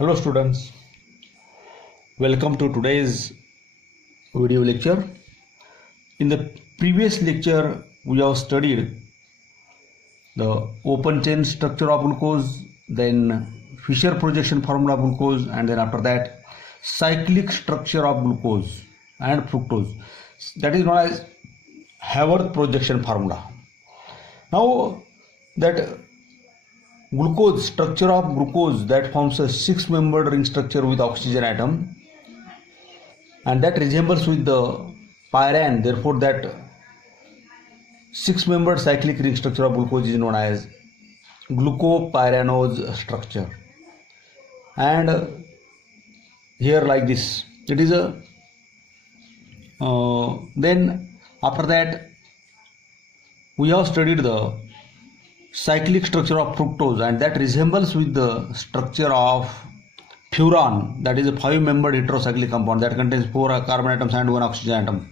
Hello students, welcome to today's video lecture. In the previous lecture we have studied the open chain structure of glucose, then Fischer projection formula of glucose, and then after that cyclic structure of glucose and fructose, that is known as Haworth projection formula. Now that glucose, structure of glucose, that forms a six-membered ring structure with oxygen atom, and that resembles with the pyran. Therefore that six-membered cyclic ring structure of glucose is known as glucopyranose structure. And here like this it is a then after that we have studied the cyclic structure of fructose, and that resembles with the structure of furan, that is a five-membered heterocyclic compound that contains four carbon atoms and one oxygen atom.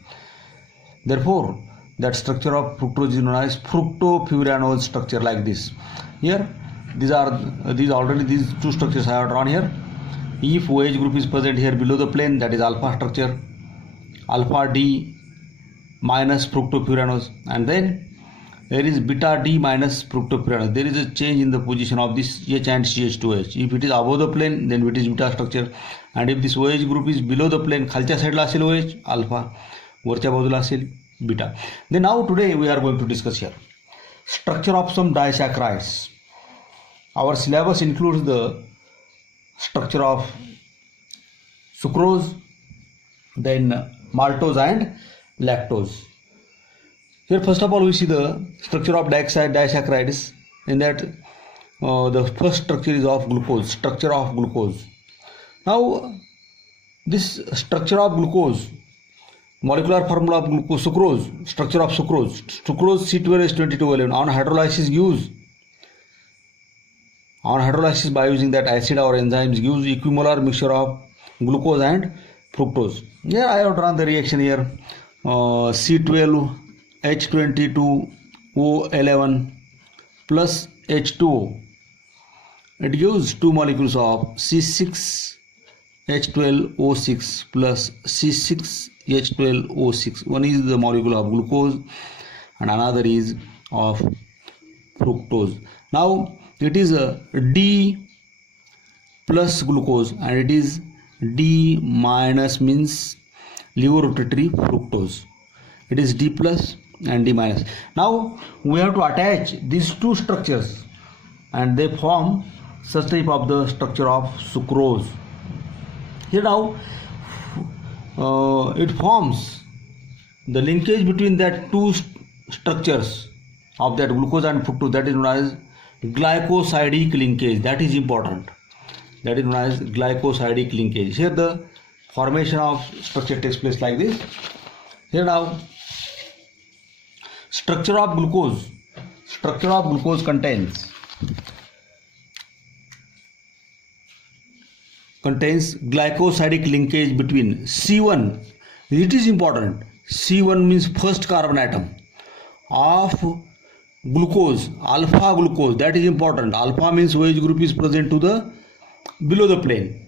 Therefore that structure of fructose is known as fructofuranose structure, like this. Here these two structures I have drawn here. If OH group is present here below the plane, that is alpha structure, alpha D minus fructofuranose, and then there is beta D minus fructofuranose. There is a change in the position of this H and CH2H. If it is above the plane, then it is beta structure, and if this OH group is below the plane, खालच्या साईडला असेल OH alpha, वरच्या बाजूला असेल beta. Then now today we are going to discuss here structure of some disaccharides. Our syllabus includes the structure of sucrose, then maltose and lactose. Here first of all we see the structure of disaccharides. In that the first structure is of glucose, structure of glucose. Now this structure of glucose, molecular formula of glucose, sucrose, structure of sucrose, C12H2211. On hydrolysis by using that acid or enzymes gives equimolar mixture of glucose and fructose. Here I have drawn the reaction here. C12H22O11 plus H2O. It gives two molecules of C6H12O6 plus C6H12O6. One is the molecule of glucose and another is of fructose. Now it is a D plus glucose and it is D minus, means levorotatory fructose. It is D plus and D minus. Now we have to attach these two structures and they form such type of the structure of sucrose. Here now it forms the linkage between that two structures of that glucose and fructose, that is known as glycosidic linkage. That is important. That is known as glycosidic linkage. Here the formation of structure takes place like this. Here now structure of glucose contains glycosidic linkage between C1. It is important. C1 means first carbon atom of glucose, alpha glucose. That is important. Alpha means OH group is present to the below the plane,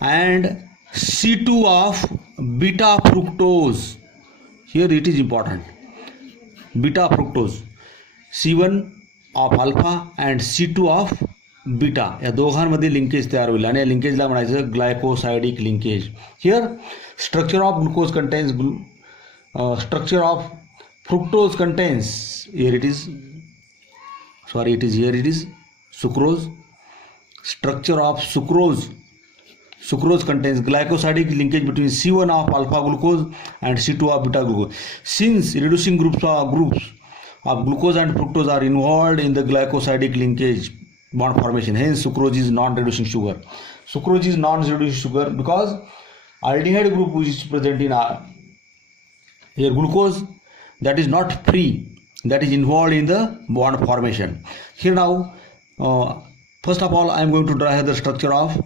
and C2 of beta fructose. Here it is important. Beta fructose, C1 of alpha and C2 of beta, या दोघांमध्ये linkage तयार होईल आणि या लिंकेजला म्हणायचं glycosidic linkage. Here structure of glucose contains structure of fructose contains, here it is sucrose. Structure of sucrose contains glycosidic linkage between C1 of alpha glucose and C2 of beta glucose. Since reducing groups of glucose and fructose are involved in the glycosidic linkage bond formation, hence sucrose is non-reducing sugar. Sucrose is non-reducing sugar because aldehyde group which is present in here glucose, that is not free, that is involved in the bond formation. Here now first of all I am going to draw here the structure of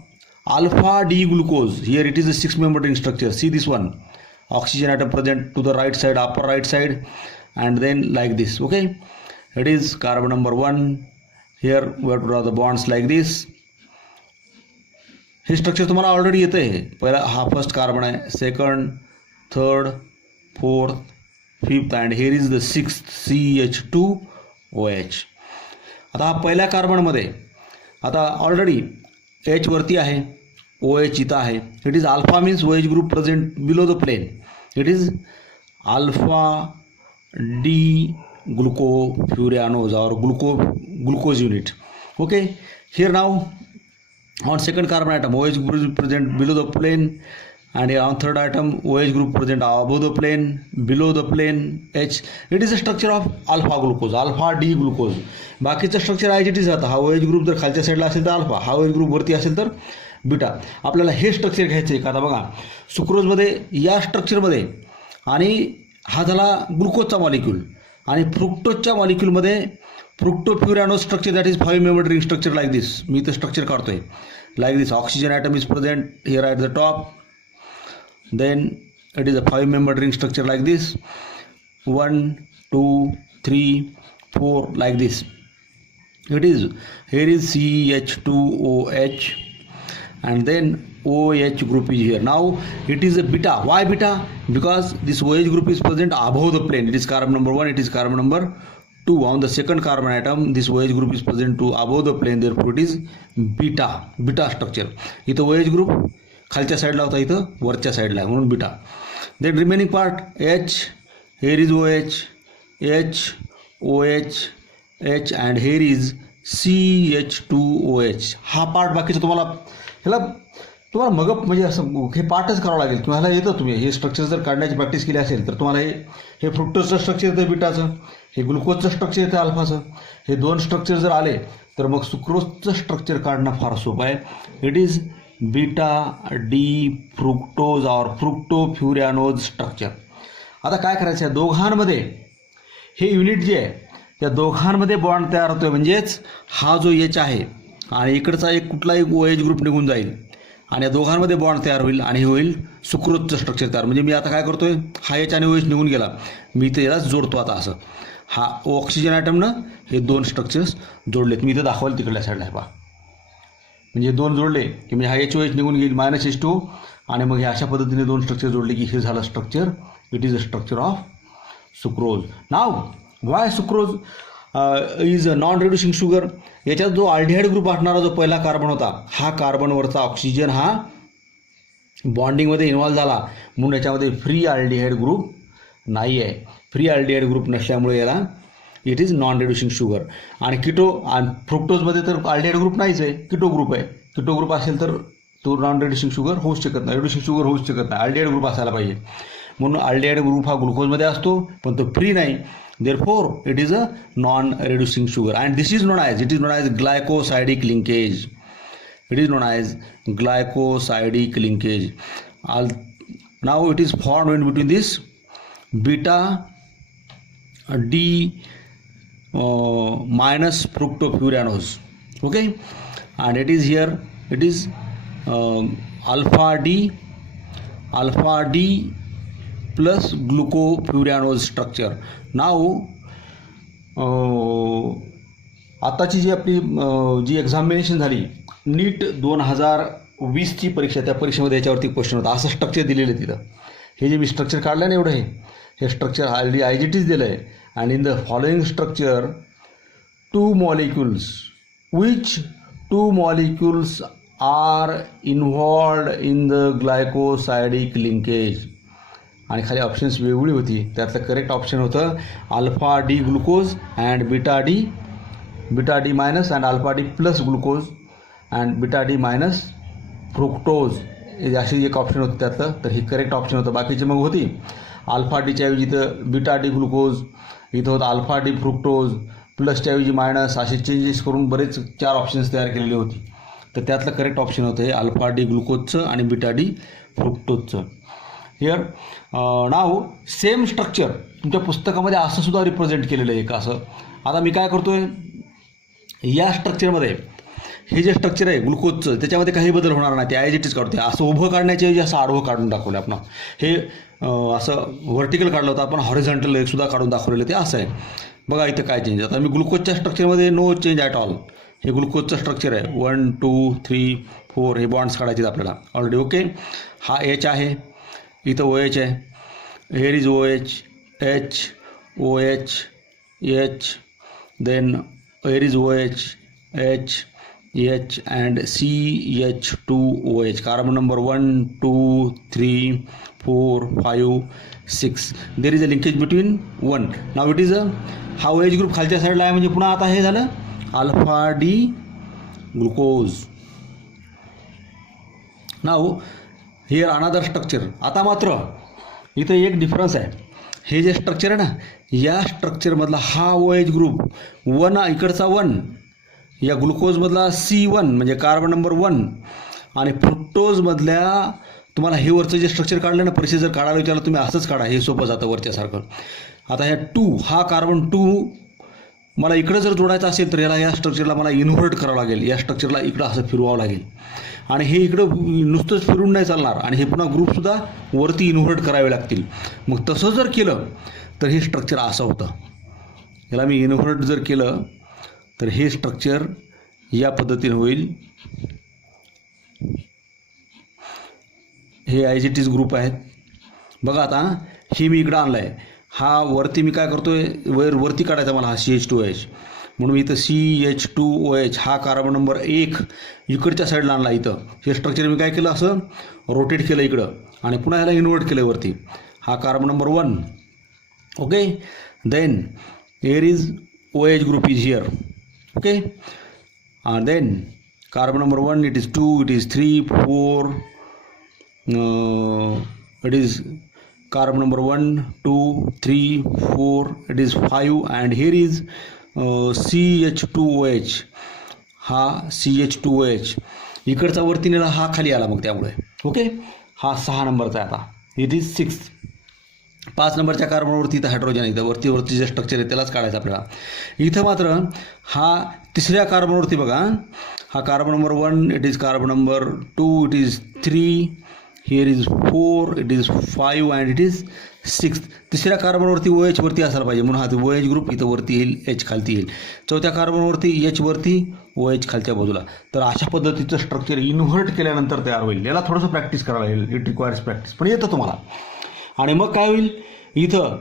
alpha D glucose. Here it is a six-membered ring structure. See this one, oxygen atom present to the right side, upper right side, and then like this. Okay, it is carbon number 1. Here we have to draw the bonds like this. हे structure तुम्हाला already येतं आहे. पहिला हा first carbon आहे, second, third, fourth, fifth and here is the sixth CH2OH. आता हा पहिल्या कार्बनमध्ये आता ऑलरेडी H वरती आहे, OH इथं आहे. It is alpha means OH group present below the plane. It is alpha D glucopuranoes or glucose unit. Okay, here now on second carbon atom OH group present below the plane, and on third atom OH group present above the plane, below the plane H. It is a structure of alpha glucose, alpha D glucose. बाकीचं structure आहे is राहतं. हा OH group जर खालच्या साईडला असेल तर alpha, हा OH ग्रुप वरती असेल तर बीटा. आपल्याला हे स्ट्रक्चर घ्यायचं आहे का? आता बघा सुक्रोजमध्ये या स्ट्रक्चरमध्ये, आणि हा झाला ग्लुकोजचा मॉलिक्यूल, आणि फ्रुक्टोजच्या मॉलिक्यूलमध्ये fructopyranose structure that is 5 member ring structure like this. मी इथं स्ट्रक्चर काढतोय like this. Oxygen atom is present here at the top, then it is a 5 member ring structure like this, 1 2 3 4 like this. It is here is CH2OH, and then OH group is here. Now it is a beta. Why beta? Because this OH group is present above the plane. It is carbon number 1, it is carbon number 2. On the second carbon atom this OH group is present to above the plane, therefore it is beta structure. इथं OH group खालच्या साईडला होता, इथं वरच्या साईडला आहे म्हणून beta. Then remaining part H, here is OH, H, OH, H, and here is CH2OH. हा पार्ट बाकीचं तुम्हाला मगप म्हणजे असं हे पार्टच करावं लागेल. तुम्हाला येतं, तुम्ही हे स्ट्रक्चर जर काढण्याची प्रॅक्टिस केली असेल तर तुम्हाला हे फ्रुक्टोजचं स्ट्रक्चर येतं बीटाचं, हे ग्लुकोजचं स्ट्रक्चर येतं अल्फाचं. हे दोन स्ट्रक्चर जर आले तर मग सुक्रोजचं स्ट्रक्चर काढणं फार सोपं आहे. It is beta D fructose और फ्रुक्टोप्युरॅनोज स्ट्रक्चर. आता काय करायचं आहे, दोघांमध्ये हे युनिट जे आहे त्या दोघांमध्ये बॉन्ड तयार होतोय. म्हणजेच हा जो H आहे आणि इकडचा एक कुठलाही OH ग्रुप निघून जाईल आणि या दोघांमध्ये बॉन्ड तयार होईल आणि हे होईल सुक्रोजचं स्ट्रक्चर तयार. म्हणजे मी आता काय करतोय, हा H आणि OH निघून गेला, मी इथं यालाच जोडतो. आता असं हा ऑक्सिजन ॲटमनं हे दोन स्ट्रक्चर्स जोडलेत. मी इथं दाखवलं तिकडल्या साईडला आहे पहा. म्हणजे दोन जोडले की म्हणजे हा HOH निघून गेईल -H2, आणि मग हे अशा पद्धतीने दोन स्ट्रक्चर जोडले की हे झालं structure. It is a structure of sucrose. Now Y sucrose is a non reducing sugar. याच्यात जो अल्डिहाइड ग्रुप असणारा जो पहिला कार्बन होता, हा कार्बनवरचा ऑक्सिजन हा बॉन्डिंगमध्ये इन्व्हॉल्व झाला, म्हणून याच्यामध्ये फ्री अल्डिहाइड ग्रुप नाही आहे. फ्री अल्डिहाइड ग्रुप नसल्यामुळे याला it is non reducing sugar. आणि किटो आणि फ्रुक्टोजमध्ये तर अल्डिहाइड ग्रुप नाहीच आहे, किटो ग्रुप आहे. किटो ग्रुप असेल तर तो नॉन रिड्युसिंग शुगर होऊच शकत नाही, रिड्युसिंग शुगर होऊच शकत नाही. अल्डिहाइड ग्रुप असायला पाहिजे. म्हणून अल्डिहाइड ग्रुप हा ग्लुकोजमध्ये असतो पण तो फ्री नाही. Therefore it is a non-reducing sugar, and this is known as glycosidic linkage. It is known as glycosidic linkage. Now it is formed in between this beta D minus fructopuranoes. Okay, and it is here. It is alpha D plus glucopuranoes structure. Now आताची जी आपली जी examination झाली नीट 2020ची परीक्षा, त्या परीक्षेमध्ये याच्यावरती question होता. असं structure दिलेलं आहे तिथं. हे जे मी स्ट्रक्चर काढलं ना एवढं, हे स्ट्रक्चर ऑलरेडी IGTच दिलं आहे. And in the following structure 2 molecules, which 2 molecules are involved in the glycosidic linkage. आणि खाली ऑप्शन्स वेगळी होती, त्यातलं करेक्ट ऑप्शन होतं alpha D glucose and beta D minus and alpha D plus glucose and beta D minus fructose, अशी एक option होतं त्यातलं. तर ही करेक्ट ऑप्शन होतं. बाकीची मग होती अल्फा डीच्या ऐवजी इथं बीटा डी ग्लुकोज, इथं होतं अल्फा डी फ्रुक्टोज, प्लसच्या ऐवजी मायनस, असे चेंजेस करून बरेच 4 ऑप्शन्स तयार केलेली होती. तर त्यातलं करेक्ट ऑप्शन होतं हे अल्फा डी ग्लुकोजचं आणि बीटा डी फ्रुक्टोजचं. हिअर नाव सेम स्ट्रक्चर तुमच्या पुस्तकामध्ये असं सुद्धा रिप्रेझेंट केलेलं आहे का असं. आता मी काय करतो आहे, या स्ट्रक्चरमध्ये हे जे स्ट्रक्चर आहे ग्लुकोजचं त्याच्यामध्ये काही बदल होणार नाही, ते IGTच काढतो. असं उभं काढण्याच्या ऐवजी असं आडवं काढून दाखवलं आपण. हे असं व्हर्टिकल काढलं होतं आपण, हॉरिझॉन्टल एकसुद्धा काढून दाखवलेलं ते असं आहे. बघा इथं काय चेंज. आता मी ग्लुकोजच्या स्ट्रक्चरमध्ये नो चेंज ॲट ऑल. हे ग्लुकोजचं स्ट्रक्चर आहे. 1 2 3 4 हे बॉन्ड्स काढायचे आपल्याला ऑलरेडी. ओके, हा एच आहे, इथं ओ एच आहे. Here is O H, H O H H, then here is O H H H and CH2OH. Carbon number 1 2 3 4 5 6. There is a linkage between 1. Now it is a, हा O H group खालच्या साईडला आहे म्हणजे पुन्हा आता हे झालं alpha D glucose. Now here अनादर स्ट्रक्चर. आता मात्र इथं एक डिफरन्स आहे. हे जे स्ट्रक्चर आहे ना, या स्ट्रक्चरमधला हा ओ एच ग्रुप 1 इकडचा 1, या ग्लुकोजमधला C1 म्हणजे कार्बन नंबर 1, आणि फ्रुक्टोजमधल्या तुम्हाला हे वरचं जे स्ट्रक्चर काढलं ना, परीक्षेत जर काढायला विचारलं तुम्ही असंच काढा, हे सोपं जातं वरच्यासारखं. आता ह्या 2, हा कार्बन 2 मला इकडं जर जोडायचं असेल तर याला या स्ट्रक्चरला मला इन्व्हर्ट करावं लागेल, या स्ट्रक्चरला इकडं असं फिरवावं लागेल. आणि हे इकडं नुसतंच फिरून नाही चालणार, आणि हे पुन्हा ग्रुपसुद्धा वरती इन्व्हर्ट करावे लागतील. मग तसं जर केलं तर हे स्ट्रक्चर असं होतं. याला मी इन्व्हर्ट जर केलं तर हे स्ट्रक्चर या पद्धतीने होईल. हे ॲज इट इज ग्रुप आहेत बघा. आता हे मी इकडं आणलं आहे, हा वरती मी काय करतो आहे, वरती काढायचा मला हा CH2OH, म्हणून इथं CH2OH हा कार्बन नंबर 1 इकडच्या साईडला आणला. इथं हे स्ट्रक्चर मी काय केलं, असं रोटेट केलं इकडं आणि पुन्हा ह्याला इन्व्हर्ट केलं वरती. हा carbon number 1. Okay, then here is OH group is here. Okay, and then carbon number 1, it is 2, it is 3 4, it is carbon number 1 2 3 4, it is 5, and here is CH2OH. हा CH2OH इकडचा वरती नेला, हा खाली आला. मग त्यामुळे ओके, हा 6 नंबरचा आहे. आता इट इज 6. 5 नंबरच्या कार्बनवरती इथं हायड्रोजन, इथं वरती जे स्ट्रक्चर आहे त्यालाच काढायचं आपल्याला. इथं मात्र हा 3ऱ्या कार्बनवरती बघा, हा carbon number 1, it is carbon number 2, it is 3, here is 4, it is 5 and it is 6. 3ऱ्या कार्बनवरती OH वरती असायला पाहिजे, म्हणून हा OH ग्रुप इथं वरती येईल, H खालती येईल. 4थ्या कार्बनवरती H वरती, OH खालच्या बाजूला. तर अशा पद्धतीचं स्ट्रक्चर इन्व्हर्ट केल्यानंतर तयार होईल. याला थोडंसं प्रॅक्टिस करायला येईल, इट रिक्वायर्स प्रॅक्टिस, पण येतं तुम्हाला. आणि मग काय होईल, इथं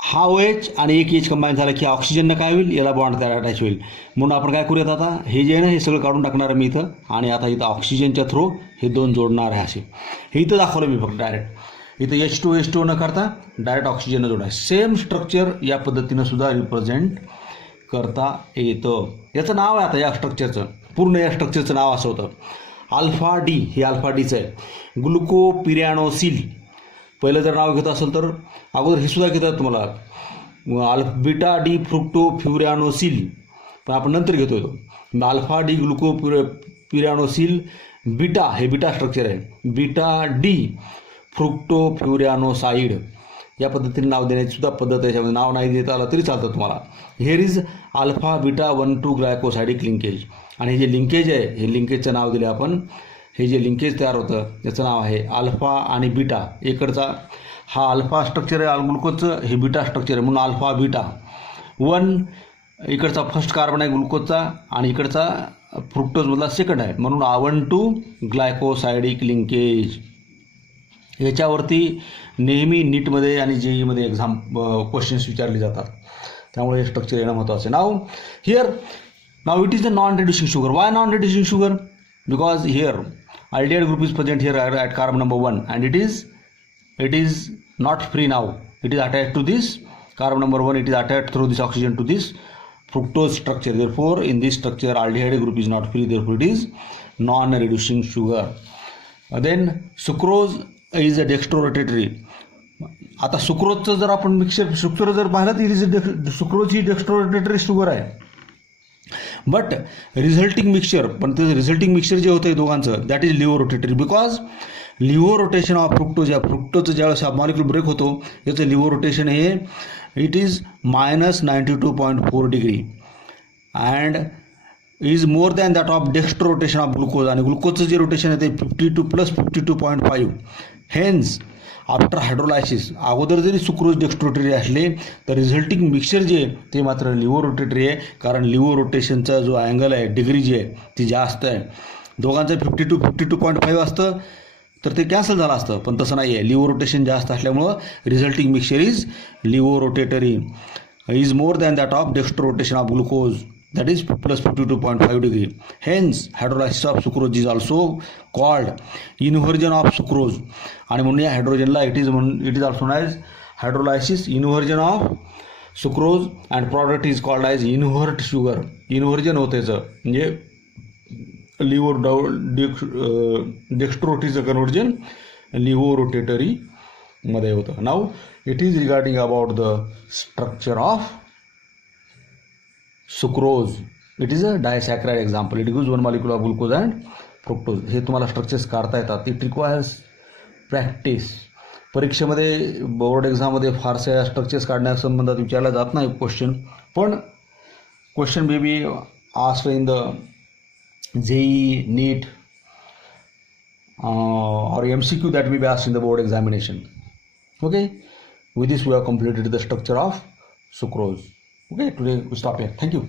हा OH आणि एक H कंबाईन झाला की ऑक्सिजननं काय होईल, याला बॉन्ड तयार अटॅच होईल. म्हणून आपण काय करूयात, आता हे जे आहे ना, हे सगळं काढून टाकणार आहे मी इथं, आणि आता इथं ऑक्सिजनच्या थ्रू हे 2 जोडणार आहे. असे हे इथं दाखवलं मी फक्त डायरेक्ट. इथं H2 न करता डायरेक्ट ऑक्सिजननं जोडायचं. सेम स्ट्रक्चर या पद्धतीनं सुद्धा रिप्रेझेंट करता येतं. याचं नाव आहे आता या स्ट्रक्चरचं, पूर्ण या स्ट्रक्चरचं नाव असं होतं अल्फा डी. हे अल्फा डीचं आहे, ग्लुकोपिरॅनोसिल. पहिलं जर नाव घेत असेल तर अगोदर हे सुद्धा घेतात तुम्हाला बीटा डी फ्रुक्टोफ्युरॅनोसिल, पण आपण नंतर घेतो तो अल्फा डी ग्लुकोपिरॅनोसिल बीटा. हे बीटा स्ट्रक्चर आहे, बीटा डी फ्रुक्टोफ्युरॅनोसाइड. या पद्धतीने नाव देण्याची सुद्धा पद्धत आहे, याच्यामध्ये नाव नाही देता आलं तरी चालतं तुम्हाला. Here is alpha beta 1,2 glycosidic linkage. आणि हे जे लिंकेज आहे, हे लिंकेजचं नाव दिलं आपण. हे जे लिंकेज तयार होतं त्याचं नाव आहे अल्फा आणि बीटा. इकडचा हा अल्फा स्ट्रक्चर आहे ग्लुकोजचं, हे बीटा स्ट्रक्चर आहे, म्हणून अल्फा बीटा 1. इकडचा फर्स्ट कार्बन आहे ग्लुकोजचा, आणि इकडचा फ्रुक्टोजमधला सेकंड आहे, म्हणून 1,2 ग्लायकोसायडिक लिंकेज. याच्यावरती नेहमी नीटमध्ये आणि JEEमध्ये एक्झाम क्वेश्चन्स विचारले जातात, त्यामुळे हे स्ट्रक्चर येणं महत्त्वाचं आहे. नाव it is a non reducing sugar. Y non reducing sugar? Because here aldehyde group is present here at carbon number 1, and it is not free now. It is attached to this carbon number 1. It is attached through this oxygen to this fructose structure. Therefore, in this structure, aldehyde group is not free. Therefore, it is non-reducing sugar. Then sucrose is a dextrorotatory. आता सुक्रोजचं जर आपण mixer sucrose जर पाहिलं तर sucrose ही dextrorotatory sugar आहे. But resulting mixture, पण ते रिझल्टिंग मिक्सचर जे होतं दोघांचं, that is levo rotatory. Because levo rotation of fructose, या फ्रुक्टोजचं ज्यावेळेस मॉलिक्यूल ब्रेक होतो याचं लिव्हो रोटेशन हे it is -92.4 degree and is more than that of dextro rotation of glucose. आणि ग्लुकोजचं जे रोटेशन आहे ते 52 + 52.5. हेन्स आफ्टर हायड्रोलायसिस, अगोदर जरी सुक्रोज डेक्स्ट्रोटरी असले तर रिझल्टिंग मिक्सचर जे ते मात्र लिव्हो रोटेटरी आहे, कारण लिव्हो रोटेशनचा जो अँगल आहे, डिग्री जी आहे ती जास्त आहे. दोघांचं 52.5 असतं तर ते कॅन्सल झालं असतं, पण तसं नाही आहे. लिव्हो रोटेशन जास्त असल्यामुळं resulting mixture is levo rotatory is more than that of dextro rotation of glucose, that is plus 52.5 degree. Hence hydrolysis of sucrose is also called inversion of sucrose. आणि म्हणून या हायड्रोजनला it is also known as hydrolysis inversion of sucrose and product is called as invert sugar. Inversion होते म्हणजे levo डेक्स्ट्रोटीचं conversion levo rotatory मध्ये होतं. नाव it is regarding about the structure of sucrose. It is a disaccharide example. It gives one molecule of glucose and fructose. हे तुम्हाला structures काढता येतात. It requires practice. परीक्षेमध्ये बोर्ड एक्झाममध्ये फारशा स्ट्रक्चर्स काढण्यासंबंधात विचारला जात नाही क्वेश्चन, पण question may be asked in the JEE, NEET or MCQ that may be asked in the board examination. Okay, with this we have completed the structure of sucrose. Okay, today we stop here. Thank you.